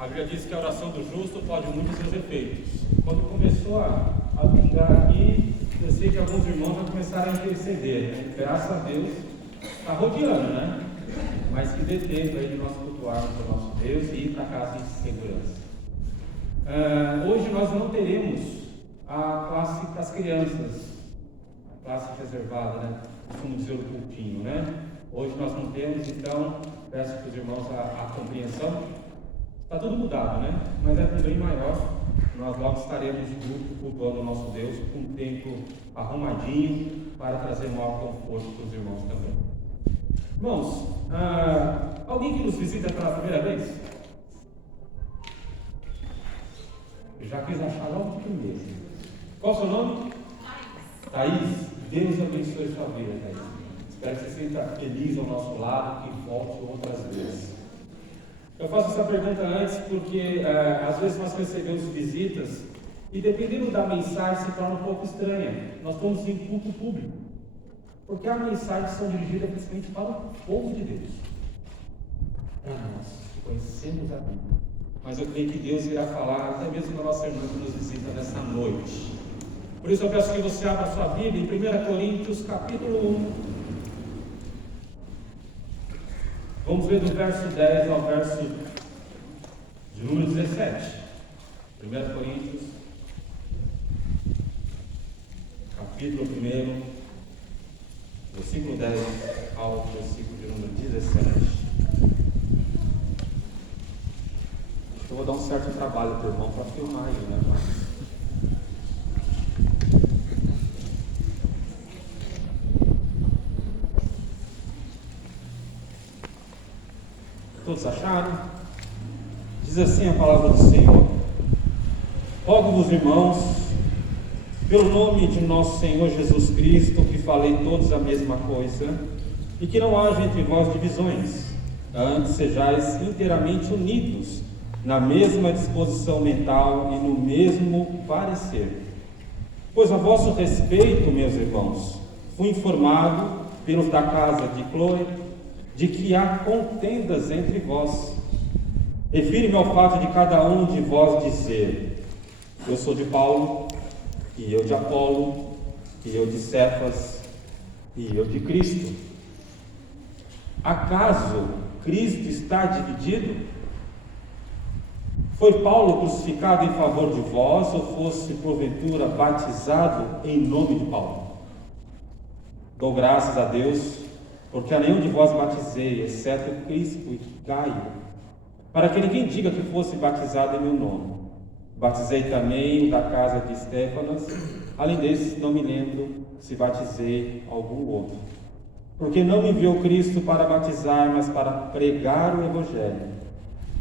A Bíblia diz que a oração do justo pode muito seus efeitos. Quando começou a pingar aqui, eu sei que alguns irmãos já começaram a interceder, né? Graças a Deus, está rodeando, né? Mas que dê tempo aí de nós cultuarmos o nosso Deus e ir para casa em segurança. Hoje nós não teremos a classe das crianças, a classe reservada, né? Costumo dizer o cultinho, né? Hoje nós não temos, então peço para os irmãos a compreensão. Está tudo mudado, né? Mas é tudo bem maior. Nós logo estaremos juntos cultuando o nosso Deus com um tempo arrumadinho para trazer maior conforto para os irmãos também. Irmãos, alguém que nos visita pela primeira vez? Eu já quis achar logo de primeiro. Qual o seu nome? Thaís. Deus abençoe sua vida, Thaís. Espero que você sinta feliz ao nosso lado e volte outras vezes. Eu faço essa pergunta antes porque às vezes nós recebemos visitas e dependendo da mensagem se torna um pouco estranha. Nós estamos em culto público, porque as mensagens são dirigidas principalmente para o povo de Deus, para nós que conhecemos a Bíblia. Mas eu creio que Deus irá falar até mesmo com a nossa irmã que nos visita nessa noite. Por isso eu peço que você abra a sua Bíblia em 1 Coríntios capítulo 1. Vamos ver do verso 10 ao verso de número 17. 1 Coríntios, capítulo 1, versículo 10 ao versículo de número 17. Eu vou dar um certo trabalho para o irmão para filmar aí, né? Todos acharam? Diz assim a palavra do Senhor: rogo-vos, irmãos, pelo nome de nosso Senhor Jesus Cristo, que falei todos a mesma coisa, e que não haja entre vós divisões, antes sejais inteiramente unidos, na mesma disposição mental e no mesmo parecer. Pois a vosso respeito, meus irmãos, fui informado pelos da casa de Cloe, de que há contendas entre vós. Refiro-me ao fato de cada um de vós dizer: eu sou de Paulo, e eu de Apolo, e eu de Cefas, e eu de Cristo. Acaso Cristo está dividido? Foi Paulo crucificado em favor de vós, ou fosse porventura batizado em nome de Paulo? Dou graças a Deus, porque a nenhum de vós batizei, exceto Crispo e Gaio, para que ninguém diga que fosse batizado em meu nome. Batizei também o da casa de Estéfanas, além desse não me lembro se batizei algum outro. Porque não me enviou Cristo para batizar, mas para pregar o Evangelho,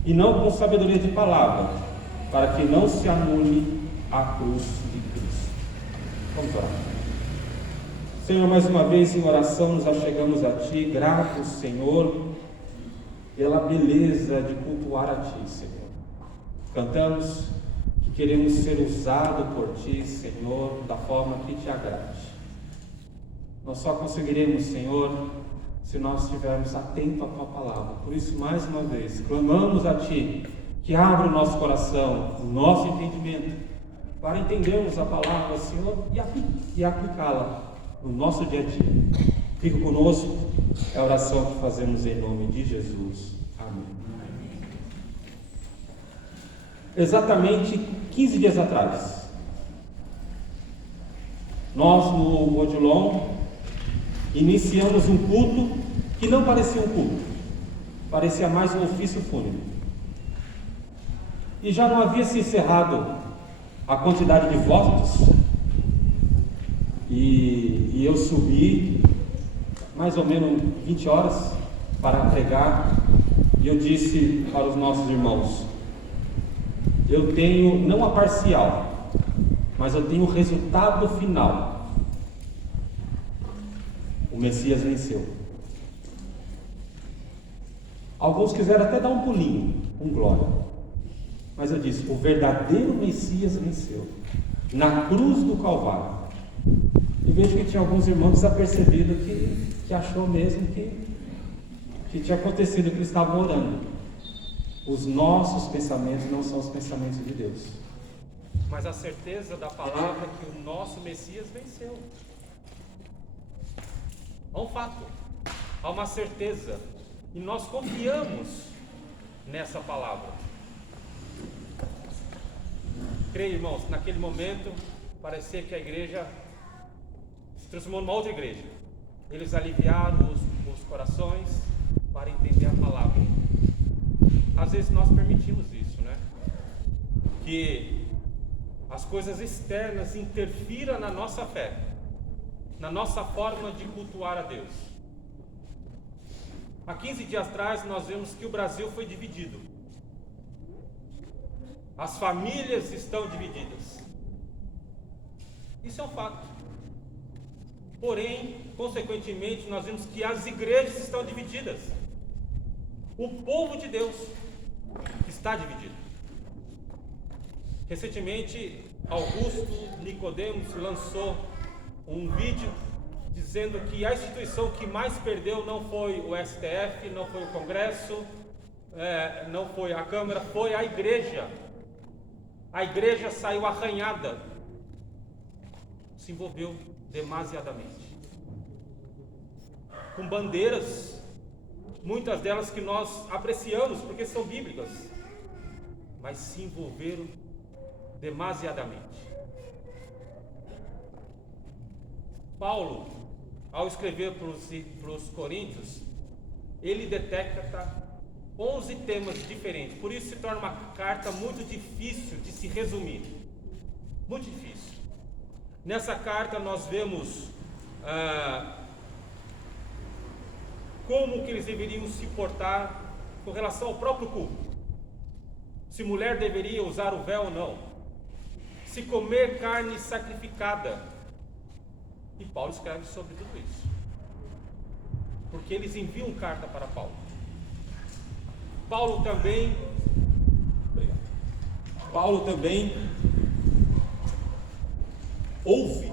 e não com sabedoria de palavra, para que não se anule a cruz de Cristo. Vamos orar. Senhor, mais uma vez em oração nos achegamos a Ti, gratos, Senhor, pela beleza de cultuar a Ti, Senhor. Cantamos que queremos ser usados por Ti, Senhor, da forma que Te agrade. Nós só conseguiremos, Senhor, se nós estivermos atentos à Tua palavra. Por isso, mais uma vez, clamamos a Ti, que abra o nosso coração, o nosso entendimento, para entendermos a palavra, Senhor, e aplicá-la no nosso dia a dia. Fica conosco, é a oração que fazemos em nome de Jesus. Amém. Exatamente 15 dias atrás, nós no Odilon iniciamos um culto que não parecia um culto, parecia mais um ofício fúnebre. E já não havia se encerrado a quantidade de votos, e eu subi mais ou menos 20 horas para pregar, e eu disse para os nossos irmãos: eu tenho não a parcial, mas eu tenho o resultado final. O Messias venceu. Alguns quiseram até dar um pulinho com glória, mas eu disse: o verdadeiro Messias venceu na cruz do Calvário. E vejo que tinha alguns irmãos desapercebidos que achou mesmo que tinha acontecido, que eles estavam orando. os nossos pensamentos não são os pensamentos de Deus. Mas a certeza da palavra que o nosso Messias venceu. Há um fato, há uma certeza, e nós confiamos nessa palavra. Creio, irmãos, naquele momento parecia que a igreja se transformou numa outra igreja. Eles aliviaram os corações para entender a palavra. Às vezes nós permitimos isso, né? Que as coisas externas interfiram na nossa fé, na nossa forma de cultuar a Deus. Há 15 dias atrás nós vimos que o Brasil foi dividido. As famílias estão divididas. Isso é um fato. Porém, consequentemente, nós vimos que as igrejas estão divididas. O povo de Deus está dividido. Recentemente, Augusto Nicodemos lançou um vídeo dizendo que a instituição que mais perdeu não foi o STF, não foi o Congresso, não foi a Câmara, foi a igreja. A igreja saiu arranhada, se envolveu demasiadamente, com bandeiras, muitas delas que nós apreciamos porque são bíblicas, mas se envolveram demasiadamente. Paulo, ao escrever para os Coríntios, ele detecta 11 temas diferentes, por isso se torna uma carta muito difícil de se resumir, muito difícil. Nessa carta nós vemos como que eles deveriam se portar com relação ao próprio culto, se mulher deveria usar o véu ou não, se comer carne sacrificada, e Paulo escreve sobre tudo isso, porque eles enviam carta para Paulo. Paulo também houve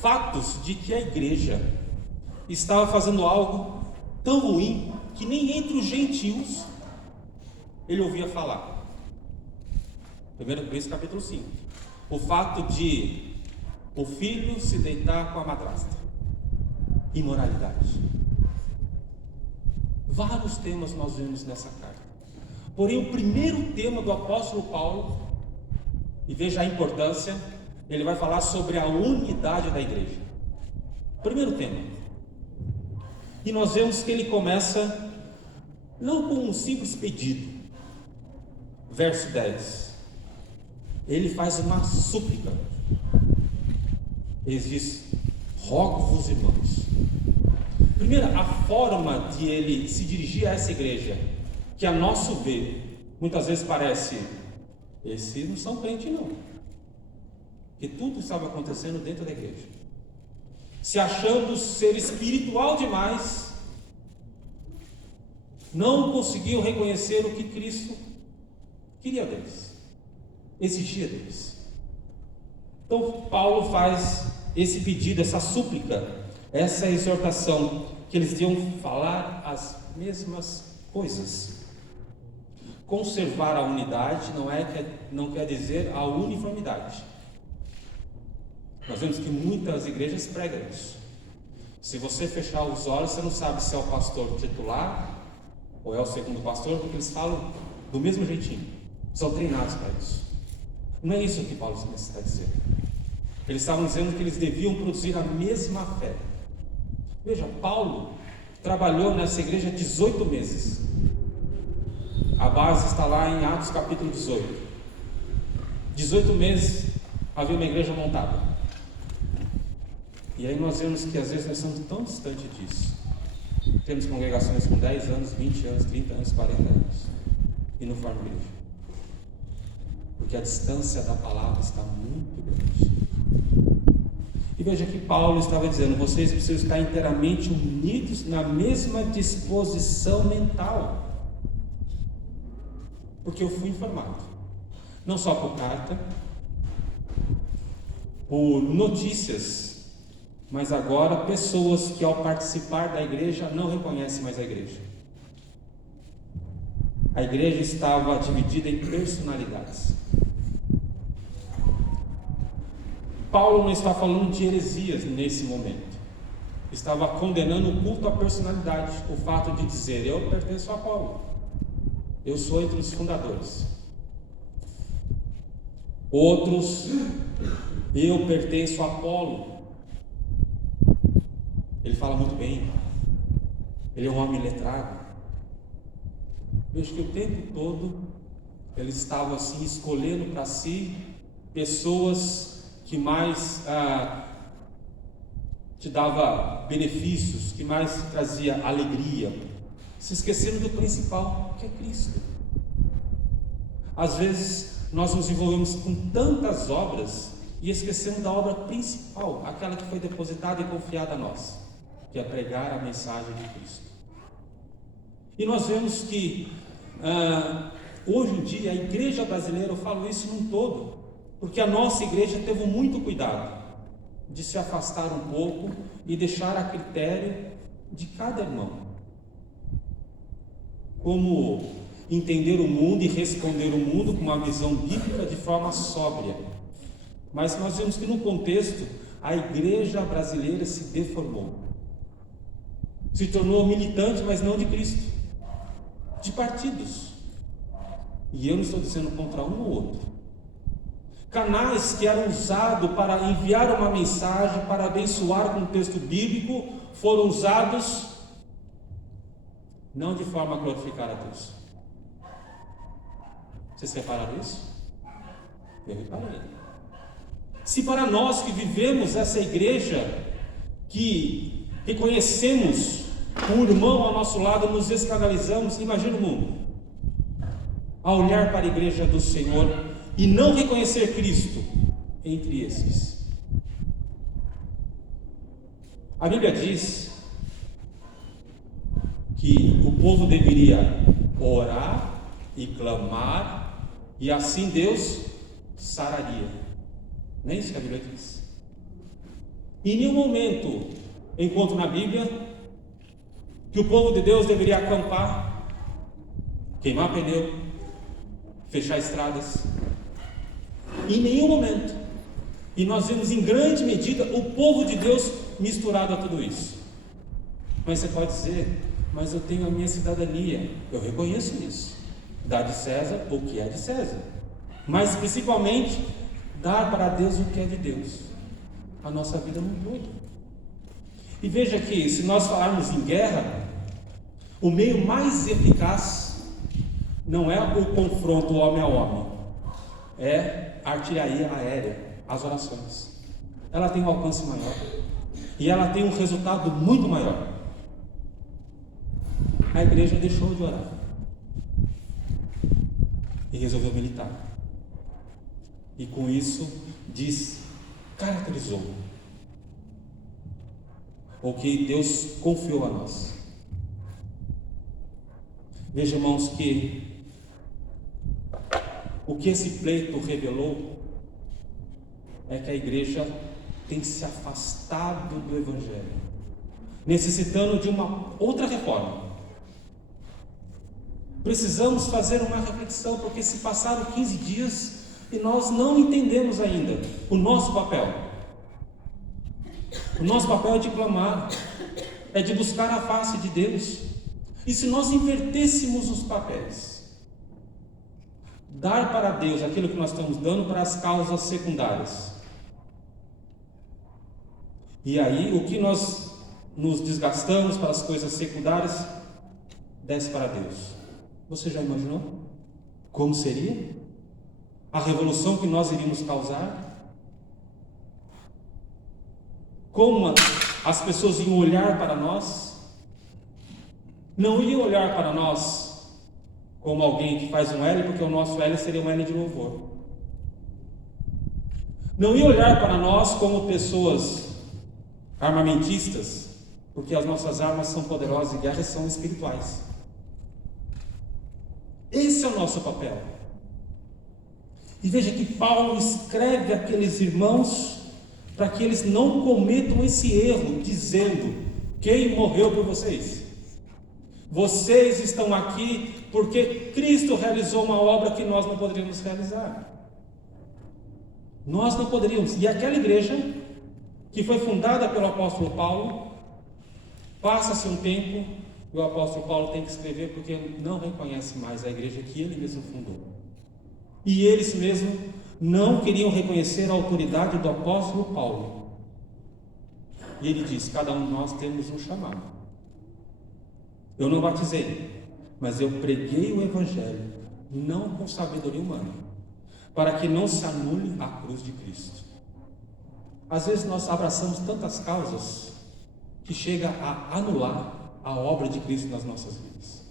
fatos de que a igreja estava fazendo algo tão ruim que nem entre os gentios ele ouvia falar. 1 Coríntios capítulo 5. O fato de o filho se deitar com a madrasta. Imoralidade. Vários temas nós vemos nessa carta. Porém, o primeiro tema do apóstolo Paulo, e veja a importância, ele vai falar sobre a unidade da igreja. Primeiro tema. E nós vemos que ele começa não com um simples pedido. Verso 10. Ele faz uma súplica. Ele diz: rogo-vos, irmãos. Primeiro, a forma de ele se dirigir a essa igreja, que a nosso ver, muitas vezes parece, esses não são crentes não, que tudo estava acontecendo dentro da igreja, se achando ser espiritual demais, não conseguiam reconhecer o que Cristo queria deles, exigia deles. Então Paulo faz esse pedido, essa súplica, essa exortação, que eles deviam falar as mesmas coisas. Conservar a unidade não quer dizer a uniformidade. Nós vemos que muitas igrejas pregam isso. Se você fechar os olhos, você não sabe se é o pastor titular ou é o segundo pastor, porque eles falam do mesmo jeitinho, são treinados para isso. Não é isso que Paulo está dizendo. Eles estavam dizendo que eles deviam produzir a mesma fé. Veja, Paulo trabalhou nessa igreja 18 meses. A base está lá em Atos capítulo 18. 18 meses havia uma igreja montada. E aí nós vemos que às vezes nós somos tão distantes disso. Temos congregações com 10 anos, 20 anos, 30 anos, 40 anos e não formam igreja, porque a distância da palavra está muito grande. E veja que Paulo estava dizendo: vocês precisam estar inteiramente unidos na mesma disposição mental, porque eu fui informado, não só por carta, por notícias, mas agora pessoas que ao participar da igreja não reconhecem mais a igreja. A igreja estava dividida em personalidades. Paulo não está falando de heresias nesse momento. Estava condenando o culto à personalidade, o fato de dizer: eu pertenço a Paulo, eu sou entre os fundadores. Outros: eu pertenço a Apolo. Ele fala muito bem, ele é um homem letrado. Vejo que o tempo todo ele estava assim escolhendo para si pessoas que mais te dava benefícios, que mais trazia alegria, se esquecendo do principal, que é Cristo. Às vezes nós nos envolvemos com tantas obras e esquecemos da obra principal, aquela que foi depositada e confiada a nós, que é pregar a mensagem de Cristo. E nós vemos que hoje em dia a igreja brasileira, eu falo isso num todo, porque a nossa igreja teve muito cuidado de se afastar um pouco e deixar a critério de cada irmão como entender o mundo e responder o mundo com uma visão bíblica de forma sóbria. Mas nós vemos que no contexto a igreja brasileira se deformou, se tornou militante, mas não de Cristo, de partidos. E eu não estou dizendo contra um ou outro. Canais que eram usados para enviar uma mensagem, para abençoar com o texto bíblico, foram usados não de forma a glorificar a Deus. Vocês repararam isso? Eu reparei. Se para nós que vivemos essa igreja, que reconhecemos um irmão ao nosso lado, nos escandalizamos, imagina o mundo a olhar para a igreja do Senhor e não reconhecer Cristo entre esses. A Bíblia diz que o povo deveria orar e clamar, e assim Deus sararia. Não é isso que a Bíblia diz? Em nenhum momento encontro na Bíblia que o povo de Deus deveria acampar, queimar pneu, fechar estradas. Em nenhum momento. E nós vemos em grande medida o povo de Deus misturado a tudo isso. Mas você pode dizer: mas eu tenho a minha cidadania. Eu reconheço isso. Dar de César o que é de César, mas principalmente dar para Deus o que é de Deus, a nossa vida não todo. E veja que, se nós falarmos em guerra, o meio mais eficaz não é o confronto homem a homem, é a artilharia aérea, as orações. Ela tem um alcance maior e ela tem um resultado muito maior. A igreja deixou de orar e resolveu militar, e com isso caracterizou o que Deus confiou a nós. Veja, irmãos, que o que esse pleito revelou é que a igreja tem se afastado do Evangelho, necessitando de uma outra reforma. Precisamos fazer uma reflexão, porque se passaram 15 dias e nós não entendemos ainda o nosso papel. O nosso papel é de clamar, é de buscar a face de Deus. E se nós invertêssemos os papéis, dar para Deus aquilo que nós estamos dando para as causas secundárias, e aí o que nós nos desgastamos para as coisas secundárias, desce para Deus. Você já imaginou como seria a revolução que nós iríamos causar? Como as pessoas iam olhar para nós? Não iam olhar para nós como alguém que faz um L, porque o nosso L seria um L de louvor. Não iam olhar para nós como pessoas armamentistas, porque as nossas armas são poderosas e guerras são espirituais. Esse é o nosso papel. E veja que Paulo escreve àqueles irmãos para que eles não cometam esse erro, dizendo: quem morreu por vocês? Vocês estão aqui porque Cristo realizou uma obra que nós não poderíamos realizar. Nós não poderíamos. E aquela igreja, que foi fundada pelo apóstolo Paulo, passa-se um tempo, e o apóstolo Paulo tem que escrever, porque ele não reconhece mais a igreja que ele mesmo fundou. E eles mesmos não queriam reconhecer a autoridade do apóstolo Paulo. E ele diz: cada um de nós temos um chamado. Eu não batizei, mas eu preguei o evangelho, não com sabedoria humana, para que não se anule a cruz de Cristo. Às vezes nós abraçamos tantas causas que chega a anular a obra de Cristo nas nossas vidas.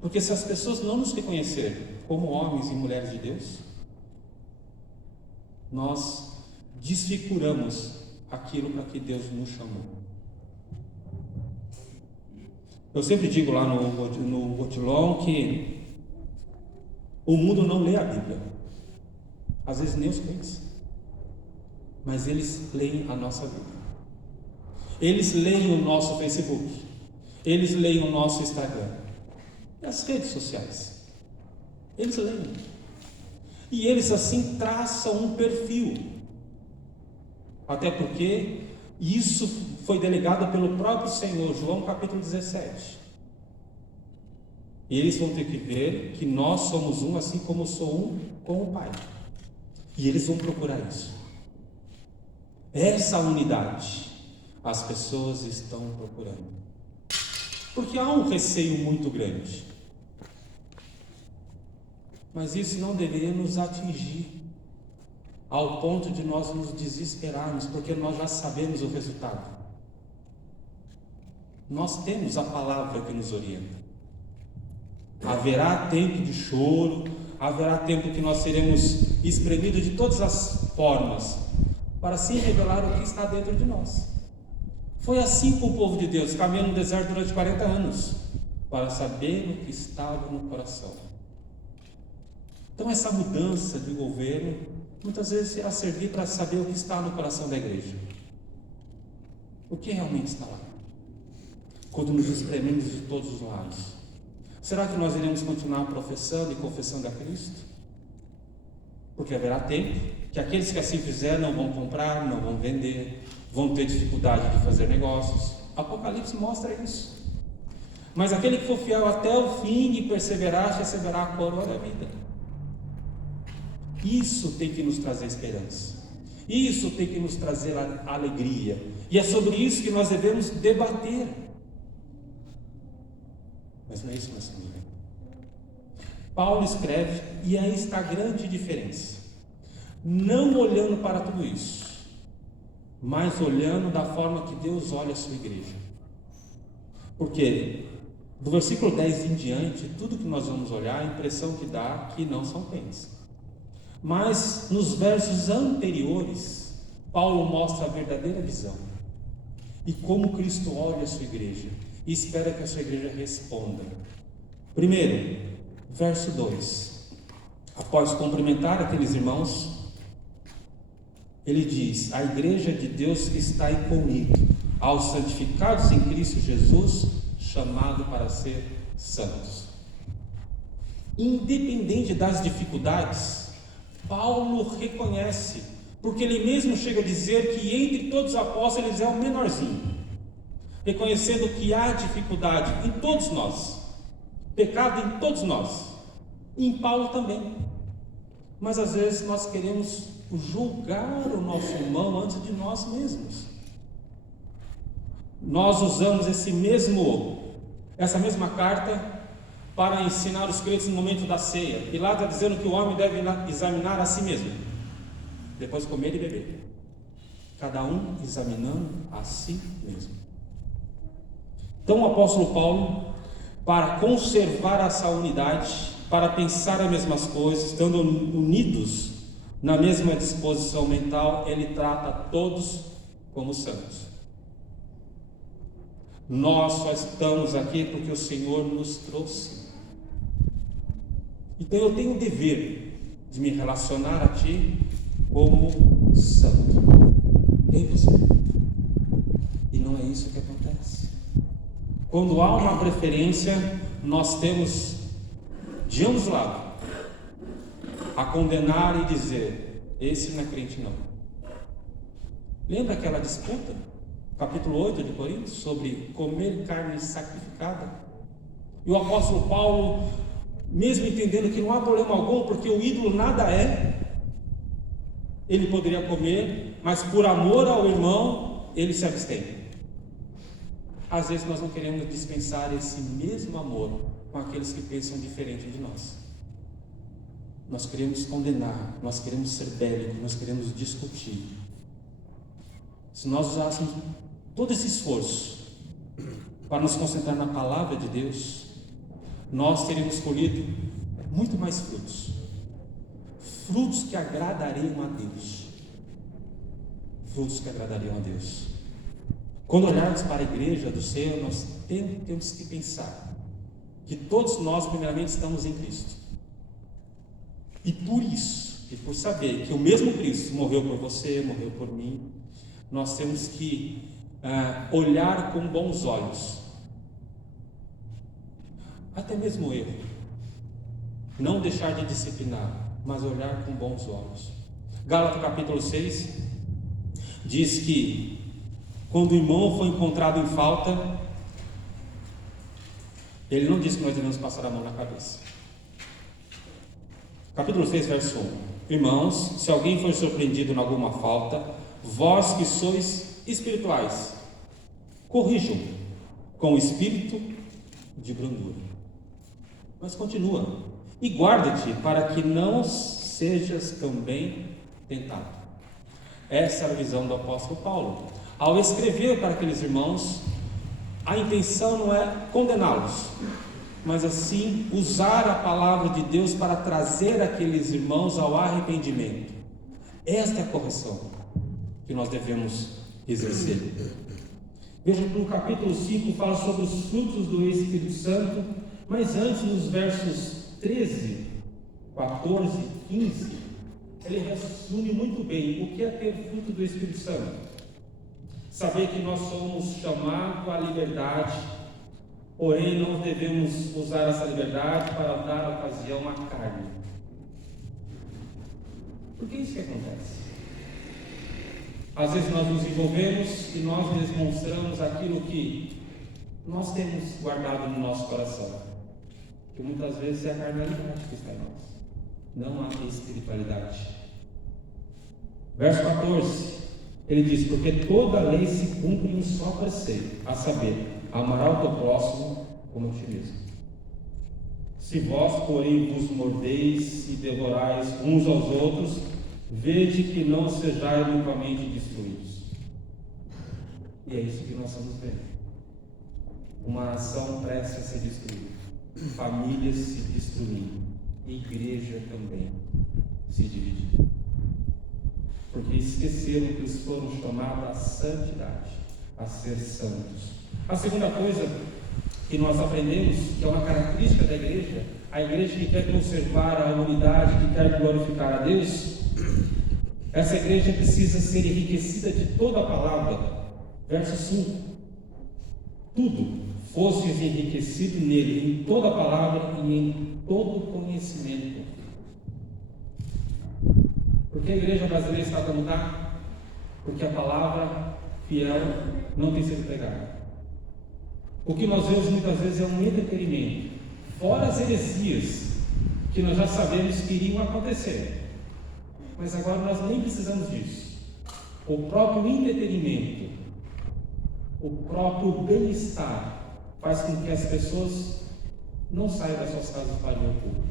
Porque se as pessoas não nos reconhecerem como homens e mulheres de Deus, nós desfiguramos aquilo para que Deus nos chamou. Eu sempre digo lá no Botilon que o mundo não lê a Bíblia, às vezes nem os crentes, mas eles leem a nossa Bíblia. Eles leem o nosso Facebook, eles leem o nosso Instagram, e as redes sociais, eles leem, e eles assim traçam um perfil, até porque isso foi delegado pelo próprio Senhor, João capítulo 17. E eles vão ter que ver que nós somos um, assim como eu sou um com o Pai. E eles vão procurar isso. Essa unidade as pessoas estão procurando. Porque há um receio muito grande. Mas isso não deveria nos atingir ao ponto de nós nos desesperarmos, porque nós já sabemos o resultado. Nós temos a palavra que nos orienta. Haverá tempo de choro, haverá tempo que nós seremos espremidos de todas as formas, para se revelar o que está dentro de nós. Foi assim com o povo de Deus, caminhando no deserto durante 40 anos, para saber o que estava no coração. Então essa mudança de governo, muitas vezes irá servir para saber o que está no coração da igreja. O que realmente está lá? Quando nos esprememos de todos os lados, será que nós iremos continuar professando e confessando a Cristo? Porque haverá tempo que aqueles que assim fizerem não vão comprar, não vão vender, vão ter dificuldade de fazer negócios. Apocalipse mostra isso. Mas aquele que for fiel até o fim e perseverar, receberá a coroa da vida. Isso tem que nos trazer esperança. Isso tem que nos trazer alegria. E é sobre isso que nós devemos debater. Mas não é isso, nossa amiga. Paulo escreve, e aí está a grande diferença. Não olhando para tudo isso, mas olhando da forma que Deus olha a sua igreja. Porque do versículo 10 em diante, tudo que nós vamos olhar, a impressão que dá que não são crentes. Mas nos versos anteriores, Paulo mostra a verdadeira visão e como Cristo olha a sua igreja e espera que a sua igreja responda. Primeiro, verso 2, após cumprimentar aqueles irmãos, ele diz: a igreja de Deus que está aí comigo, aos santificados em Cristo Jesus, chamado para ser santos. Independente das dificuldades, Paulo reconhece, porque ele mesmo chega a dizer que entre todos os apóstolos ele é o menorzinho, reconhecendo que há dificuldade em todos nós, pecado em todos nós, e em Paulo também. Mas às vezes nós queremos julgar o nosso irmão antes de nós mesmos. Nós usamos essa mesma carta para ensinar os crentes no momento da ceia. E lá está dizendo que o homem deve examinar a si mesmo, depois comer e beber, cada um examinando a si mesmo. Então o apóstolo Paulo, para conservar essa unidade, para pensar as mesmas coisas, estando unidos na mesma disposição mental, ele trata todos como santos. Nós só estamos aqui porque o Senhor nos trouxe. Então eu tenho o dever de me relacionar a Ti como santo em você. E não é isso que acontece. Quando há uma preferência, nós temos de ambos os lados, a condenar e dizer: esse não é crente não. Lembra aquela disputa, capítulo 8 de Coríntios, sobre comer carne sacrificada? E o apóstolo Paulo, mesmo entendendo que não há problema algum, porque o ídolo nada é, ele poderia comer, mas por amor ao irmão, ele se abstém. Às vezes nós não queremos dispensar esse mesmo amor com aqueles que pensam diferente de nós. Nós queremos condenar, nós queremos ser bélicos, nós queremos discutir. Se nós usássemos todo esse esforço para nos concentrar na palavra de Deus, nós teríamos colhido muito mais frutos. Frutos que agradariam a Deus. Frutos que agradariam a Deus. Quando olharmos para a igreja do Senhor, nós temos que pensar que todos nós, primeiramente, estamos em Cristo. E por isso, e por saber que o mesmo Cristo morreu por você, morreu por mim, nós temos que olhar com bons olhos, até mesmo o erro, não deixar de disciplinar, mas olhar com bons olhos. Gálatas capítulo 6 diz que quando o irmão foi encontrado em falta, ele não diz que nós devemos passar a mão na cabeça. Capítulo 6, verso 1: Irmãos, se alguém for surpreendido em alguma falta, vós que sois espirituais, corrijam com o espírito de brandura. Mas continua: e guarda-te para que não sejas também tentado. Essa é a visão do apóstolo Paulo. Ao escrever para aqueles irmãos, a intenção não é condená-los, mas assim usar a palavra de Deus para trazer aqueles irmãos ao arrependimento. Esta é a correção que nós devemos exercer. Veja que no capítulo 5 fala sobre os frutos do Espírito Santo, mas antes, nos versos 13, 14 e 15, ele resume muito bem o que é ter fruto do Espírito Santo. Saber que nós somos chamados à liberdade, porém não devemos usar essa liberdade para dar ocasião à carne. Por que isso que acontece? Às vezes nós nos envolvemos e nós demonstramos aquilo que nós temos guardado no nosso coração, que muitas vezes é a carnalidade que está em nós, não a espiritualidade. Verso 14, ele diz: porque toda a lei se cumpre em um só preceito, a saber, amarás o teu próximo como a ti mesmo. Se vós, porém, vos mordeis e devorais uns aos outros, vede que não sejais mutuamente destruídos. E é isso que nós estamos vendo. Uma nação prestes a ser destruída, famílias se destruindo, igreja também se dividindo, porque esqueceram que eles foram chamados à santidade, a ser santos. A segunda coisa que nós aprendemos, que é uma característica da igreja, a igreja que quer conservar a unidade, que quer glorificar a Deus, essa igreja precisa ser enriquecida de toda a palavra. Verso 5: tudo fostes enriquecido nele, em toda a palavra e em todo conhecimento. Por que a igreja brasileira está como está? Porque a palavra fiel não tem sido pregada. O que nós vemos muitas vezes é um entretenimento, fora as heresias que nós já sabemos que iriam acontecer, mas agora nós nem precisamos disso. O próprio entretenimento, o próprio bem-estar faz com que as pessoas não saiam das suas casas para ir ao culto.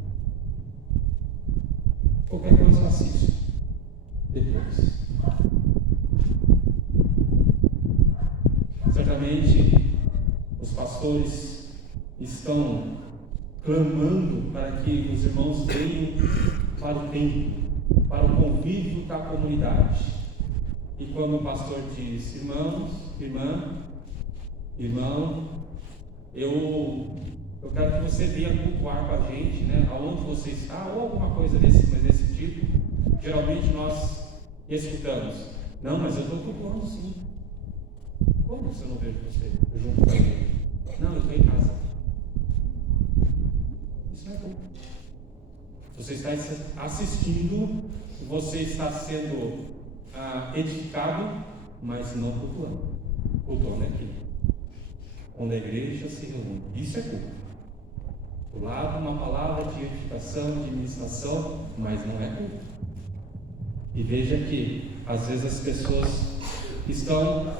Qualquer coisa eu assisto depois. Certamente os pastores estão clamando para que os irmãos venham para o templo, para o convívio da comunidade. E quando o pastor diz: irmãos, irmão, eu quero que você venha cultuar com a gente, né? Aonde você está, ou alguma coisa desse tipo. Geralmente nós escutamos: não, mas eu estou cultuando sim. Como você não vejo você junto com ele? Não, eu estou em casa. Isso não é culto. Você está assistindo, você está sendo edificado, mas não cultuando. Cultuando é aqui. Quando a igreja se reúne. Isso é culto. Do lado, uma palavra de edificação, de ministração, mas não é culto. E veja que, às vezes, as pessoas estão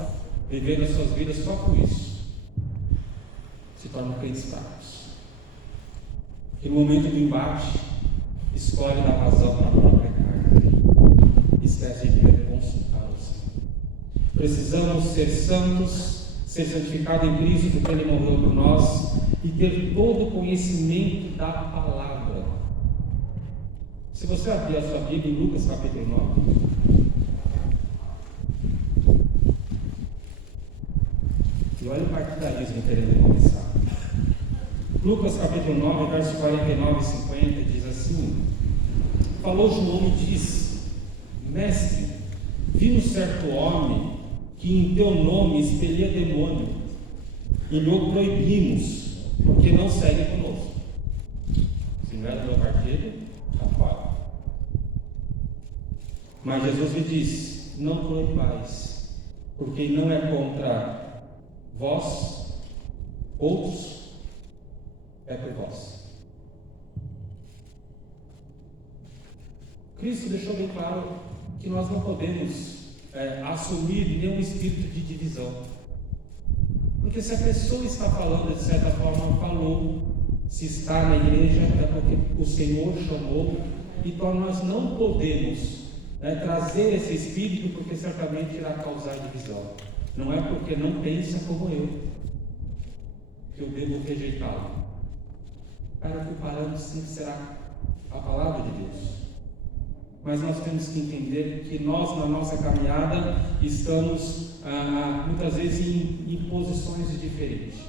vivendo as suas vidas só com isso. Se tornam crentes fracos. E no momento do embate, escolhe dar razão para a própria carne. Esquece de consultar o Senhor. Precisamos ser santos, ser santificados em Cristo, porque Ele morreu por nós, e ter todo o conhecimento da palavra. Se você abrir a sua Bíblia em Lucas capítulo 9, e olha o partidarismo querendo começar. Lucas capítulo 9, versos 49 e 50 diz assim: falou João e disse: Mestre, vi um certo homem que em teu nome expelia demônio, e lhe o proibimos, porque não segue conosco. Se não é do meu partido, está fora. Mas Jesus lhe disse: não proibais, porque não é contra vós, outros, é por vós. Cristo deixou bem claro que nós não podemos assumir nenhum espírito de divisão. Porque se a pessoa está falando, de certa forma, falou, se está na igreja, é porque o Senhor chamou, então nós não podemos trazer esse espírito, porque certamente irá causar divisão. Não é porque não pensa como eu, que eu devo rejeitá-lo. Para que o parâmetro sempre será a palavra de Deus. Mas nós temos que entender que nós, na nossa caminhada, estamos muitas vezes em posições diferentes.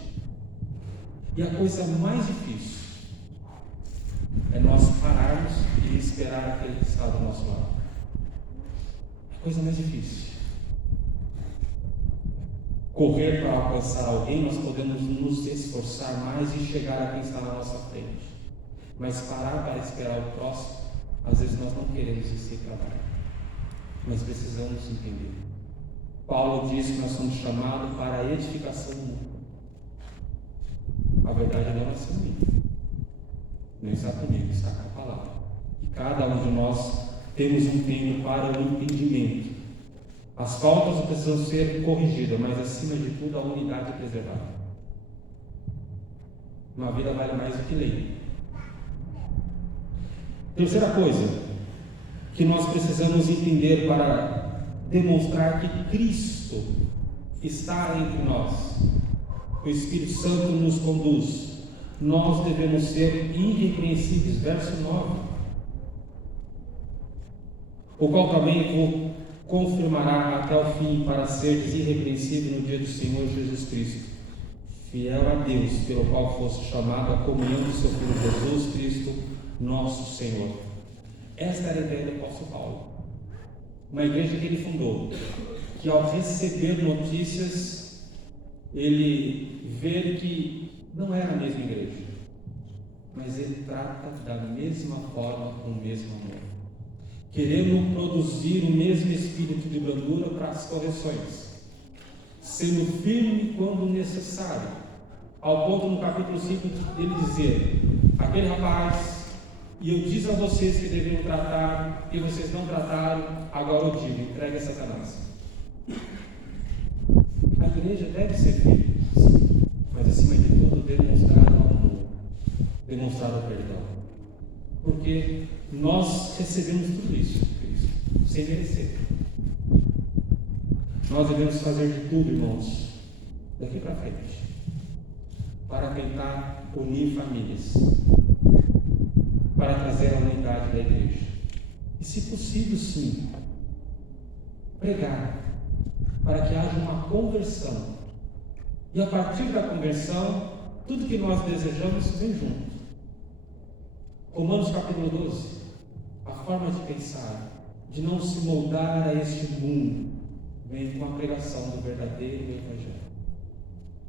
E a coisa mais difícil é nós pararmos e esperar aquele que está do nosso lado. A coisa mais difícil. Correr para alcançar alguém, nós podemos nos esforçar mais e chegar a quem está na nossa frente. Mas parar para esperar o próximo, às vezes nós não queremos esse trabalho. Mas precisamos entender. Paulo diz que nós somos chamados para a edificação mútua. A verdade não é assim comigo. Não está comigo, está com a palavra. E cada um de nós temos um tempo para o entendimento. As faltas precisam ser corrigidas, mas acima de tudo a unidade é preservada. Uma vida vale mais do que lei. Terceira coisa que nós precisamos entender para demonstrar que Cristo está entre nós, o Espírito Santo nos conduz. Nós devemos ser irrepreensíveis. Verso 9. O qual também vos confirmará até o fim, para seres irrepreensível no dia do Senhor Jesus Cristo, fiel a Deus, pelo qual fosse chamado a comunhão do seu Filho Jesus Cristo, nosso Senhor. Esta era a ideia do apóstolo Paulo. Uma igreja que ele fundou, que ao receber notícias, ele vê que não era a mesma igreja, mas ele trata da mesma forma, com o mesmo amor, querendo produzir o mesmo espírito de brandura para as correções, sendo firme quando necessário, ao ponto no capítulo 5 dele dizer: aquele rapaz, e eu disse a vocês que deveriam tratar, e vocês não trataram, agora eu digo, entregue a Satanás. A igreja deve ser firme, sim, mas acima de tudo demonstrar o amor, demonstrar o perdão, porque nós recebemos tudo isso, sem merecer. Nós devemos fazer de tudo, irmãos, daqui para frente, para tentar unir famílias, para trazer a unidade da igreja. E, se possível, sim, pregar, para que haja uma conversão. E a partir da conversão, tudo que nós desejamos vem junto. Romanos capítulo 12, a forma de pensar, de não se moldar a este mundo, vem com a pregação do verdadeiro Evangelho.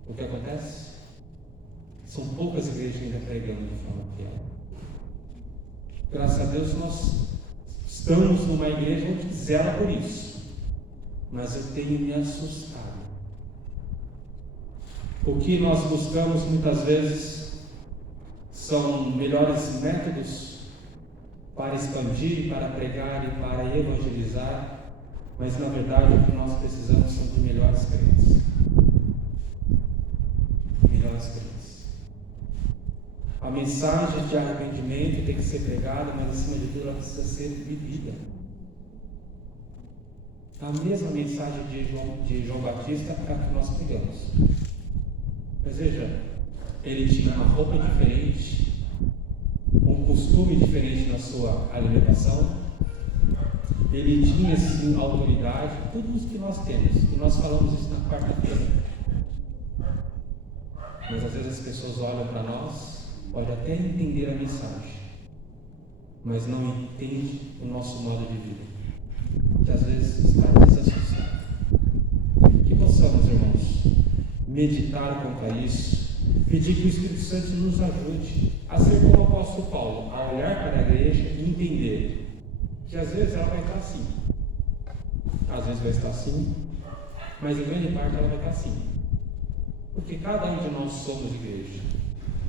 O que acontece? São poucas igrejas ainda pregando de forma fiel. Graças a Deus nós estamos numa igreja que zela por isso, mas eu tenho me assustado. O que nós buscamos muitas vezes são melhores métodos para expandir, para pregar e para evangelizar, mas na verdade o que nós precisamos são de melhores crentes. Melhores crentes. A mensagem de arrependimento tem que ser pregada, mas acima de tudo ela precisa ser vivida. A mesma mensagem de João Batista é a que nós pregamos. Mas veja, ele tinha uma roupa diferente, um costume diferente na sua alimentação, ele tinha sim autoridade, tudo isso que nós temos, e nós falamos isso na quarta-feira. Mas às vezes as pessoas olham para nós, podem até entender a mensagem, mas não entendem o nosso modo de vida, que às vezes está desassociado. Que possamos, irmãos, meditar contra isso, pedir que o Espírito Santo nos ajude a ser como o apóstolo Paulo, a olhar para a igreja e entender que às vezes ela vai estar assim, às vezes vai estar assim, mas em grande parte ela vai estar assim, porque cada um de nós somos igreja.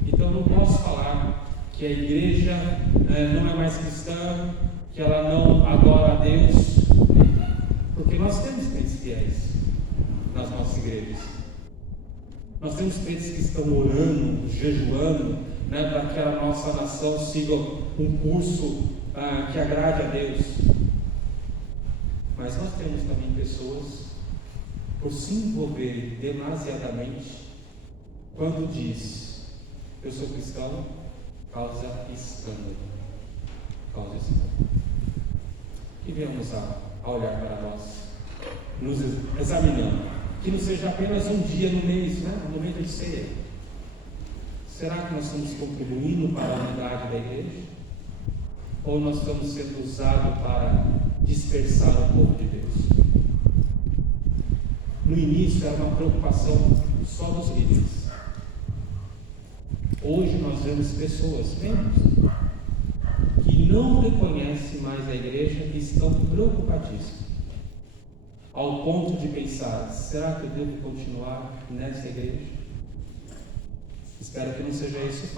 Então eu não posso falar que a igreja não é mais cristã, que ela não adora a Deus, porque nós temos crentes fiéis nas nossas igrejas. Nós temos crentes que estão orando, jejuando, para que a nossa nação siga um curso que agrade a Deus. Mas nós temos também pessoas, por se envolverem demasiadamente, quando diz, eu sou cristão, causa escândalo. Causa escândalo. Que venhamos a olhar para nós, nos examinando. Que não seja apenas um dia no mês, no momento de ceia. Será que nós estamos contribuindo para a unidade da igreja? Ou nós estamos sendo usados para dispersar o povo de Deus? No início era uma preocupação só dos líderes. Hoje nós vemos pessoas, membros, que não reconhecem mais a igreja e estão preocupadíssimos, ao ponto de pensar, será que eu devo continuar nessa igreja? Espero que não seja esse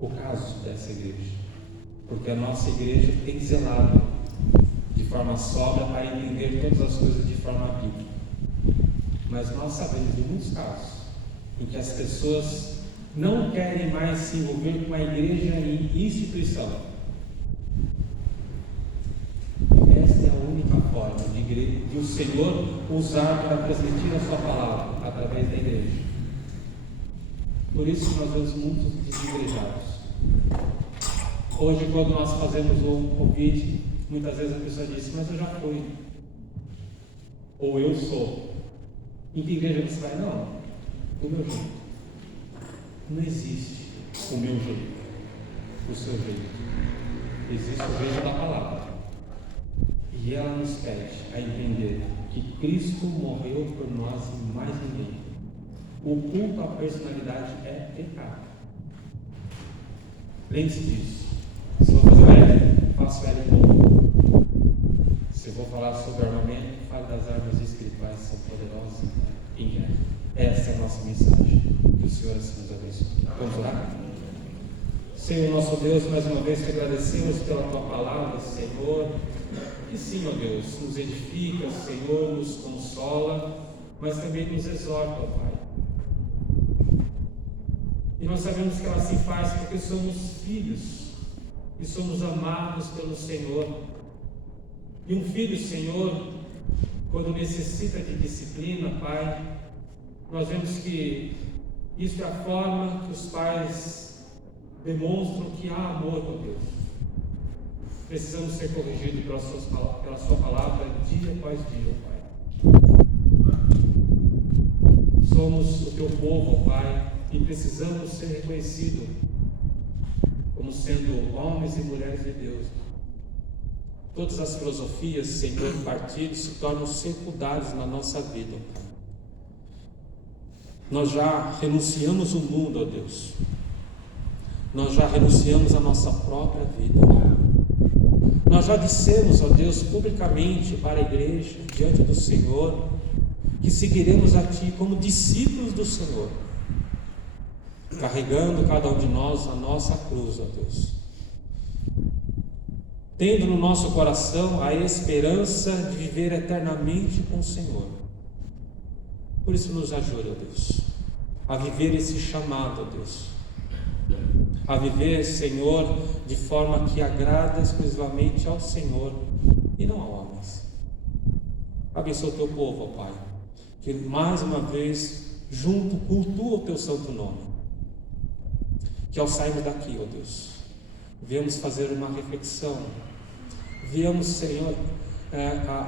o caso dessa igreja, porque a nossa igreja tem zelado de forma sóbria para entender todas as coisas de forma bíblica. Mas nós sabemos de muitos casos em que as pessoas não querem mais se envolver com a igreja e instituição. Esta é a única forma de o Senhor usar para transmitir a sua palavra através da igreja. Por isso nós vemos muitos desigrejados. Hoje, quando nós fazemos um convite, muitas vezes a pessoa diz, mas eu já fui, ou eu sou. Em que igreja você vai? Não, o meu jeito. Não existe o meu jeito, o seu jeito. Existe o jeito da palavra. E ela nos pede a entender que Cristo morreu por nós e mais ninguém. O culto à personalidade é pecado. Lembre-se disso. Se eu vou fazer o L, faço o L bom. Se eu vou falar sobre armamento, falo das armas espirituais que são poderosas em guerra. Essa é a nossa mensagem. Que o Senhor assim nos abençoe. Vamos orar? Senhor nosso Deus, mais uma vez te agradecemos pela tua palavra, Senhor. Que sim, ó Deus, nos edifica, Senhor, nos consola, mas também nos exorta, ó Pai. E nós sabemos que ela se faz porque somos filhos e somos amados pelo Senhor. E um filho, Senhor, quando necessita de disciplina, Pai, nós vemos que isso é a forma que os pais demonstram que há amor por Deus. Precisamos ser corrigidos pela sua palavra dia após dia, Pai. Somos o teu povo, Pai, e precisamos ser reconhecidos como sendo homens e mulheres de Deus. Todas as filosofias, Senhor, partidos se tornam secundários na nossa vida. Nós já renunciamos o mundo, ó Deus. Nós já renunciamos à nossa própria vida. Nós já dissemos, ó Deus, publicamente para a igreja, diante do Senhor, que seguiremos a Ti como discípulos do Senhor, carregando cada um de nós a nossa cruz, ó Deus, tendo no nosso coração a esperança de viver eternamente com o Senhor. Por isso nos ajude, ó Deus, a viver esse chamado, ó Deus, a viver, Senhor, de forma que agrada exclusivamente ao Senhor e não a homens. Abençoa o Teu povo, ó Pai, que mais uma vez junto cultua o Teu santo nome, que ao sairmos daqui, ó Deus, viemos fazer uma reflexão, viemos, Senhor,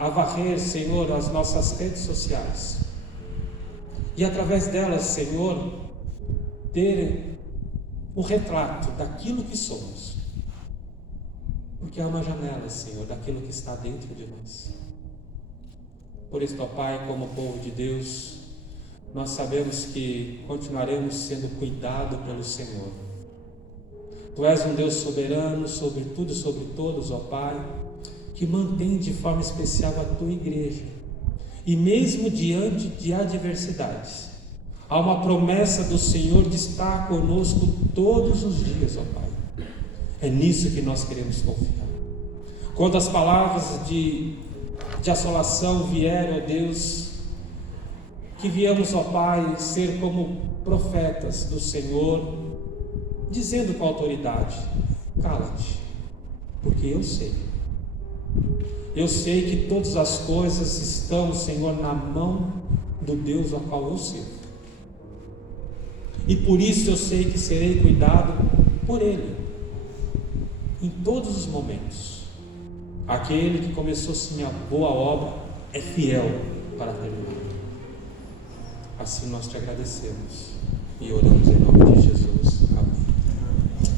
a varrer, Senhor, as nossas redes sociais, e através delas, Senhor, ter o retrato daquilo que somos, porque há uma janela, Senhor, daquilo que está dentro de nós. Por isso, ó Pai, como povo de Deus, nós sabemos que continuaremos sendo cuidados pelo Senhor. Tu és um Deus soberano sobre tudo e sobre todos, ó Pai, que mantém de forma especial a Tua igreja, e mesmo diante de adversidades, há uma promessa do Senhor de estar conosco todos os dias, ó Pai. É nisso que nós queremos confiar. Quando as palavras de assolação vierem, ó Deus, que viemos, ó Pai, ser como profetas do Senhor, dizendo com autoridade: cala-te, porque eu sei que todas as coisas estão, Senhor, na mão do Deus ao qual eu sirvo. E por isso eu sei que serei cuidado por Ele em todos os momentos. Aquele que começou sim a boa obra é fiel para terminar. Assim nós te agradecemos e oramos em nome de Jesus.